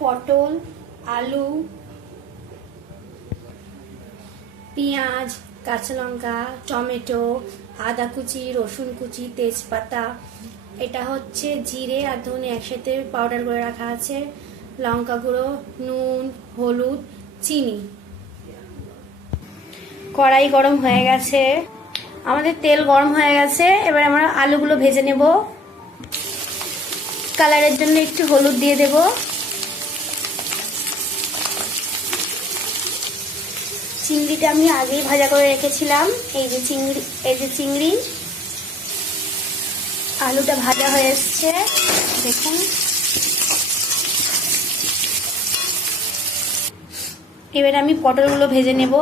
পটল, আলু, পেঁয়াজ, কাঁচা লঙ্কা, টমেটো, আদা কুচি, রসুন কুচি, তেজপাতা, এটা হচ্ছে জিরে আর ধনে একসাথে পাউডার করে রাখা আছে, লঙ্কা গুঁড়ো, নুন, হলুদ, চিনি। কড়াই গরম হয়ে গেছে, আমাদের তেল গরম হয়ে গেছে। এবার আমরা আলুগুলো ভেজে নেব। কালারের জন্য একটু হলুদ দিয়ে দেব। চিংড়িটা আমি আগেই ভাজা করে রেখেছিলাম। এই যে চিংড়ি, আলুটা ভাজা হয়ে এসছে, দেখুন। এবার আমি পটলগুলো ভেজে নেব।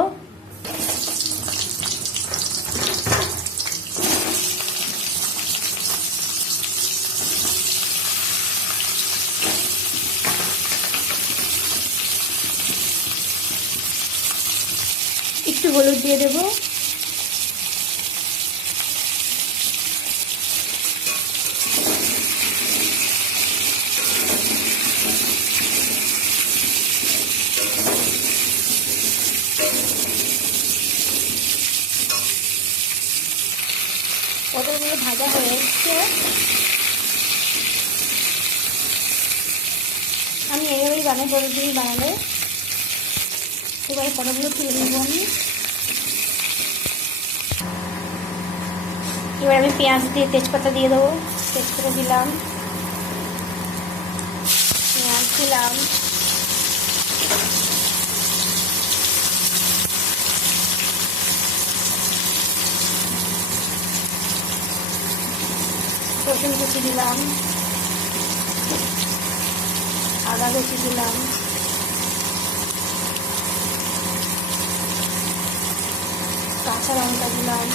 একটু হলুদ দিয়ে দেব। পটলগুলো ভাজা হয়ে এসছে। আমি এইভাবেই বানাই, পটল দিয়ে বানালে। এবারে পটলগুলো তুলে নেব আমি। এবার আমি পেঁয়াজ দিয়ে তেজপাতা দিয়ে দেবো। তেজপাতা দিলাম, পেঁয়াজ দিলাম, রসুন কুচি দিলাম, আদা কুচি দিলাম, কাঁচা লঙ্কা দিলাম,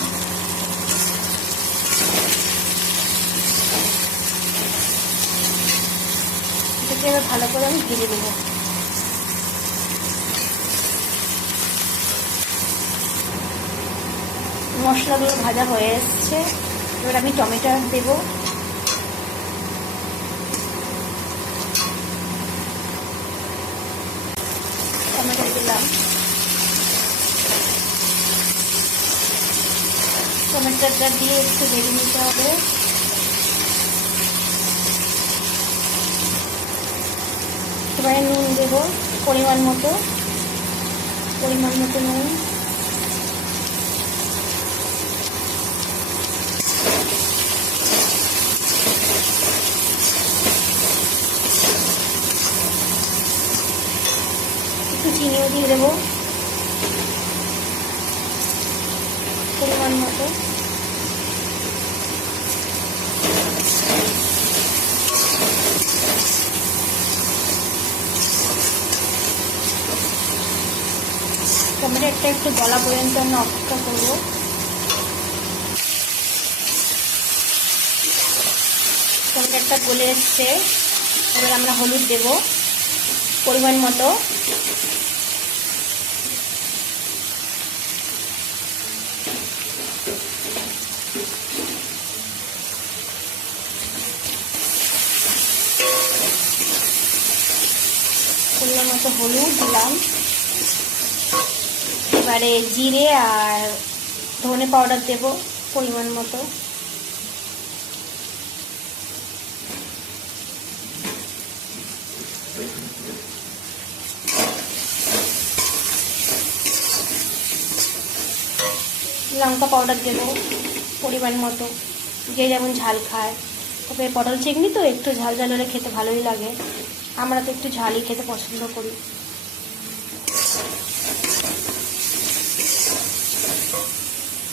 এটাকে এবার ভালো করে আমি ভেজে দেবো। মশলাগুলো ভাজা হয়ে এসছে। এবার আমি টমেটো দেবো। টমেটো দিলাম, টমেটোটা দিয়ে একটু ভেজে নিতে হবে। এবারে নুন দেব পরিমাণ মতো নুন। একটু চিনিও দিয়ে দেবো পরিমাণ মতো। টমেটোটা একটু গলা পর্যন্ত আমি অপেক্ষা করবো। টমেটোটা গলে এসছে। এবার আমরা হলুদ দেব পরিমাণ মতো। পরিমাণ মতো হলুদ দিলাম। এবারে জিরে আর ধনে পাউডার দেব পরিমাণ মতো। লঙ্কা পাউডার দেব পরিমাণ মতো, যে যেমন ঝাল খায়। তবে পটল চিংড়ি তো একটু ঝাল ঝাল হলে খেতে ভালোই লাগে। আমরা তো একটু ঝালই খেতে পছন্দ করি।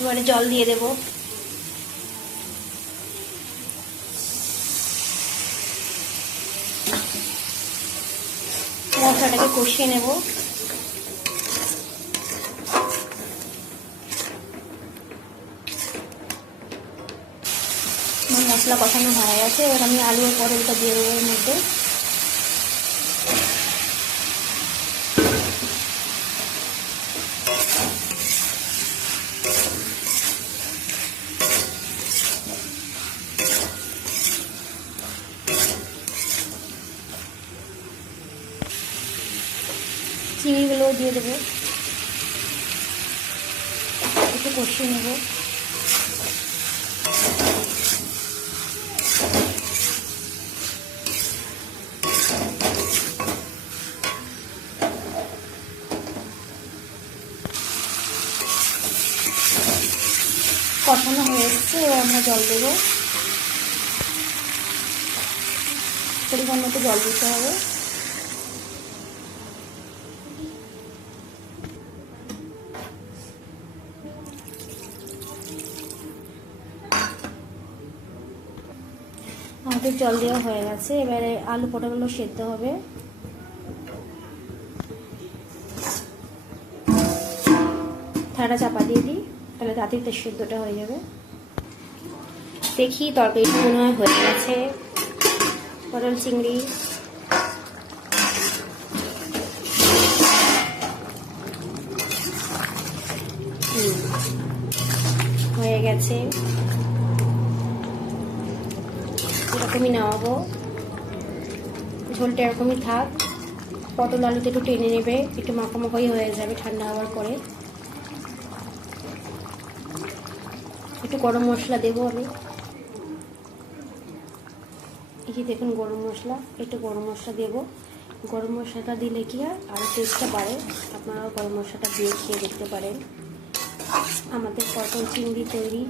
এবারে জল দিয়ে দেব। মশলাটাকে কষিয়ে নেব। মশলা কষানো হয়ে গেছে। এবার আমি আলু আর পটলটা দিয়ে দেবো এর মধ্যে। চিংড়িগুলো দিয়ে দেবো, একটু কষিয়ে নেব। কষানো হয়ে এসছে, এবার আমরা জল দেবো, পরিমাণ মতো জল দিতে হবে। আমাদের জল দেওয়া হয়ে গেছে, এবারে আলু পটলগুলো সেদ্ধ হবে। থালাটা চাপা দিয়ে দিই, তাহলে তাড়াতাড়ি সেদ্ধটা হয়ে যাবে। দেখি তরকারিটা মনে হয় হয়ে গেছে। পটল চিংড়ি হয়ে গেছে, এরকমই নামাবো। ঝোলটা এরকমই থাক, পটল আলুতে একটু টেনে নেবে, একটু মাখামাখাই হয়ে যাবে ঠান্ডা হওয়ার পরে। একটু গরম মশলা দেবো আমি, এই যে দেখুন গরম মশলা, একটু গরম মশলা দেবো। গরম মশলাটা দিলে কি হয় আরও টেস্টটা বাড়ে, আপনারাও গরম মশলাটা দিয়ে খেয়ে দেখতে পারেন। আমাদের পটল চিংড়ি তৈরি।